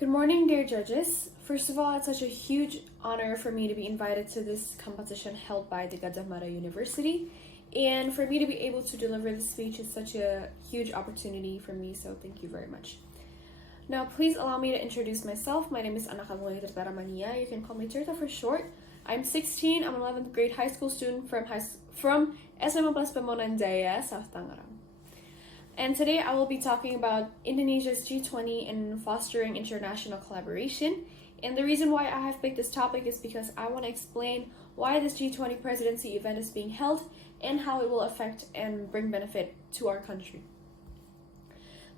Good morning, dear judges. First of all, it's such a huge honor for me to be invited to this competition held by the Gadjah Mada University. And for me to be able to deliver this speech is such a huge opportunity for me, so thank you very much. Now, please allow me to introduce myself. My name is Anak, Agung, Tirta, Rhamaniya. You can call me Tirta for short. I'm 16. I'm an 11th grade high school student from SMA Plus Pemonan Jaya, South Tangerang. And today I will be talking about Indonesia's G20 and fostering international collaboration. And the reason why I have picked this topic is because I want to explain why this G20 presidency event is being held and how it will affect and bring benefit to our country.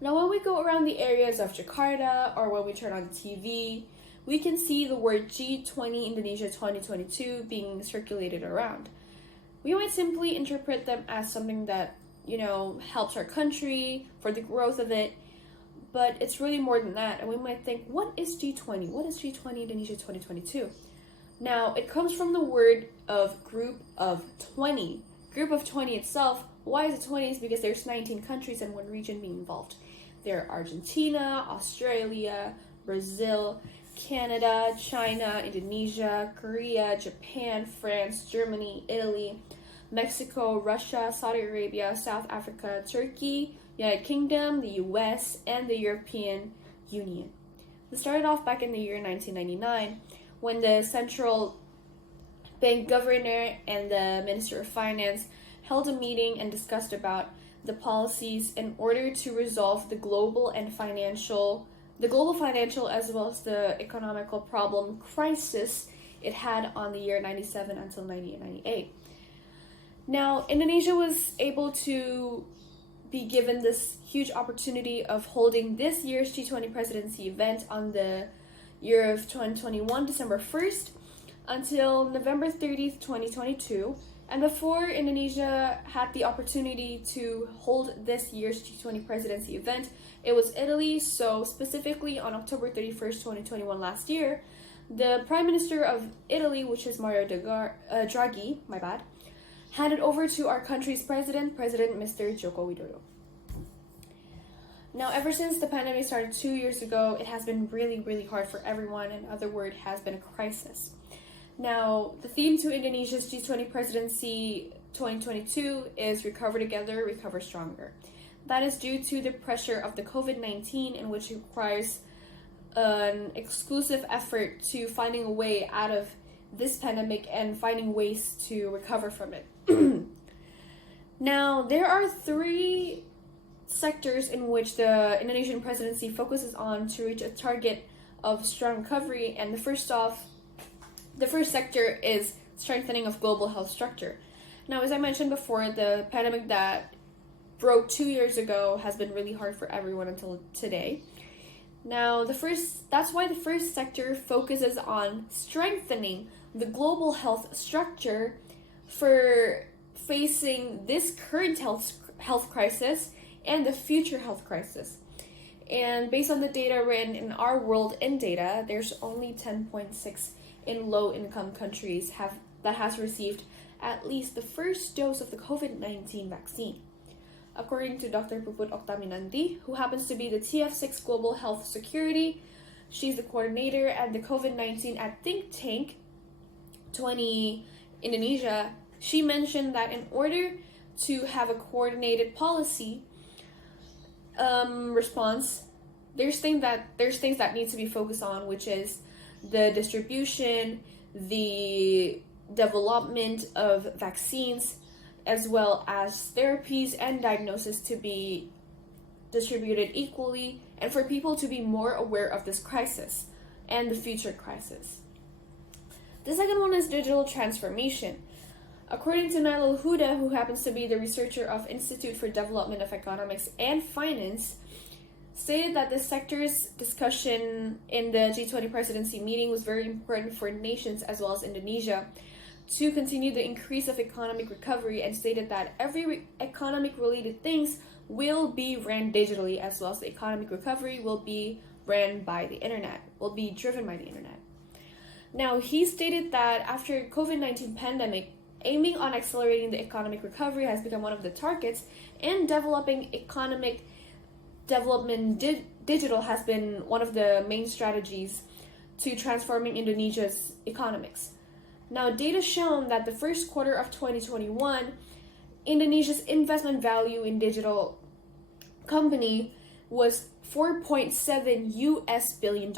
Now, when we go around the areas of Jakarta or when we turn on the TV, we can see the word G20 Indonesia 2022 being circulated around. We might simply interpret them as something that helps our country for the growth of it, but it's really more than that. And we might think, what is G20? What is G20 Indonesia 2022? Now, it comes from the word of group of 20. Group of 20 itself, why is it 20? Is because there's 19 countries and one region being involved. There are Argentina, Australia, Brazil, Canada, China, Indonesia, Korea, Japan, France, Germany, Italy, Mexico, Russia, Saudi Arabia, South Africa, Turkey, United Kingdom, the US, and the European Union. This started off back in the year 1999 when the central bank governor and the Minister of Finance held a meeting and discussed about the policies in order to resolve the global financial as well as the economical problem crisis it had on the year 97 until 1998. Now, Indonesia was able to be given this huge opportunity of holding this year's G20 presidency event on the year of 2021, December 1st, until November 30th, 2022. And before Indonesia had the opportunity to hold this year's G20 presidency event, it was Italy. So specifically on October 31st, 2021 last year, the Prime Minister of Italy, which is Mario Draghi, handed over to our country's President Mr. Joko Widodo. Now, ever since the pandemic started 2 years ago, it has been really, really hard for everyone. In other words, has been a crisis. Now, the theme to Indonesia's G20 presidency 2022 is Recover Together, Recover Stronger. That is due to the pressure of the COVID-19, in which it requires an exclusive effort to finding a way out of this pandemic and finding ways to recover from it. Now, there are three sectors in which the Indonesian presidency focuses on to reach a target of strong recovery, and the first sector is strengthening of global health structure. Now, as I mentioned before, the pandemic that broke 2 years ago has been really hard for everyone until today. Now, that's why the first sector focuses on strengthening the global health structure for facing this current health crisis and the future health crisis. And based on the data written in our World in Data, there's only 10.6 in low-income countries that has received at least the first dose of the COVID-19 vaccine. According to Dr. Puput Oktaminanti, who happens to be the TF6 Global Health Security, she's the coordinator at the COVID-19 at think tank 20 Indonesia. She mentioned that in order to have a coordinated policy response, there's things that need to be focused on, which is the distribution, the development of vaccines, as well as therapies and diagnosis to be distributed equally, and for people to be more aware of this crisis and the future crisis. The second one is digital transformation. According to Nailul Huda, who happens to be the researcher of Institute for Development of Economics and Finance, stated that this sector's discussion in the G20 presidency meeting was very important for nations as well as Indonesia to continue the increase of economic recovery, and stated that every economic related things will be ran digitally, as well as the economic recovery will be ran by the internet, will be driven by the internet. Now, he stated that after COVID-19 pandemic, aiming on accelerating the economic recovery has become one of the targets, and developing economic development digital has been one of the main strategies to transforming Indonesia's economics. Now, data shown that the first quarter of 2021, Indonesia's investment value in digital company was $4.7 billion,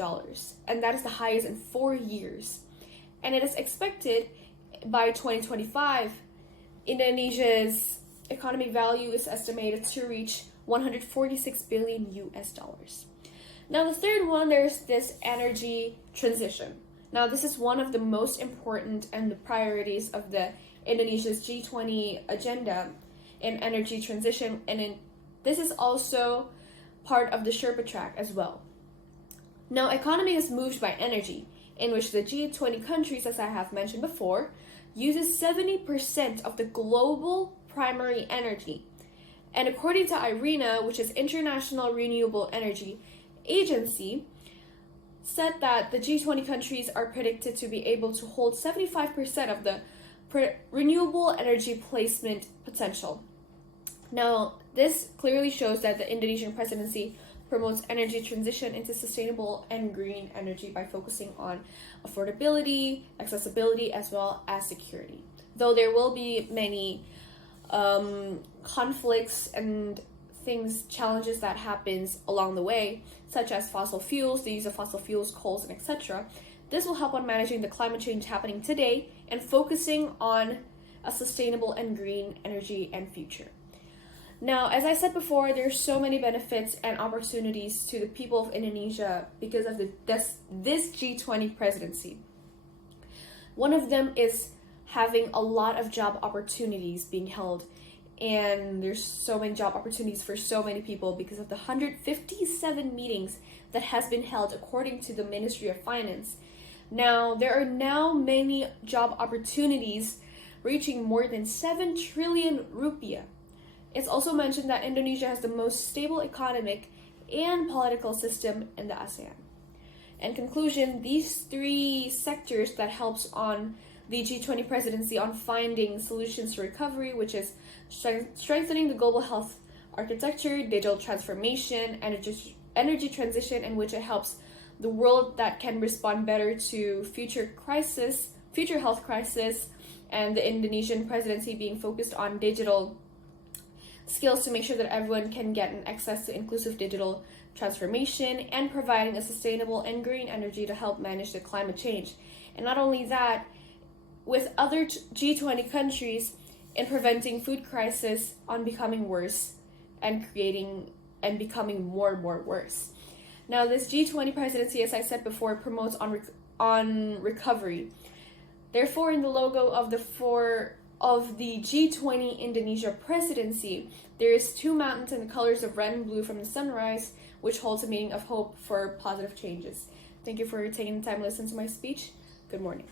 and that is the highest in 4 years. And it is expected by 2025, Indonesia's economic value is estimated to reach $146 billion. Now, the third one, there's this energy transition. Now, this is one of the most important and the priorities of the Indonesia's G20 agenda in energy transition, and this is also part of the Sherpa track as well. Now, economy is moved by energy, in which the G20 countries, as I have mentioned before, uses 70% of the global primary energy. And according to IRENA, which is International Renewable Energy Agency, said that the G20 countries are predicted to be able to hold 75% of the renewable energy placement potential. Now, this clearly shows that the Indonesian presidency promotes energy transition into sustainable and green energy by focusing on affordability, accessibility, as well as security. Though there will be many conflicts and challenges that happens along the way, such as fossil fuels, the use of fossil fuels, coals, and etc. This will help on managing the climate change happening today and focusing on a sustainable and green energy and future. Now, as I said before, there's so many benefits and opportunities to the people of Indonesia because of this G20 presidency. One of them is having a lot of job opportunities being held, and there's so many job opportunities for so many people because of the 157 meetings that has been held according to the Ministry of Finance. Now, there are now many job opportunities reaching more than 7 trillion rupiah. It's also mentioned that Indonesia has the most stable economic and political system in the ASEAN. In conclusion, these 3 sectors that helps on the G20 presidency on finding solutions to recovery, which is strengthening the global health architecture, digital transformation, energy transition, in which it helps the world that can respond better to future health crisis, and the Indonesian presidency being focused on digital skills to make sure that everyone can get an access to inclusive digital transformation and providing a sustainable and green energy to help manage the climate change. And not only that, with other G20 countries in preventing food crisis on becoming worse and becoming more and more worse. Now, this G20 presidency, as I said before, promotes on recovery. Therefore, in the logo of the G20 Indonesia presidency, there is 2 mountains in the colors of red and blue from the sunrise, which holds a meaning of hope for positive changes. Thank you for taking the time to listen to my speech. Good morning.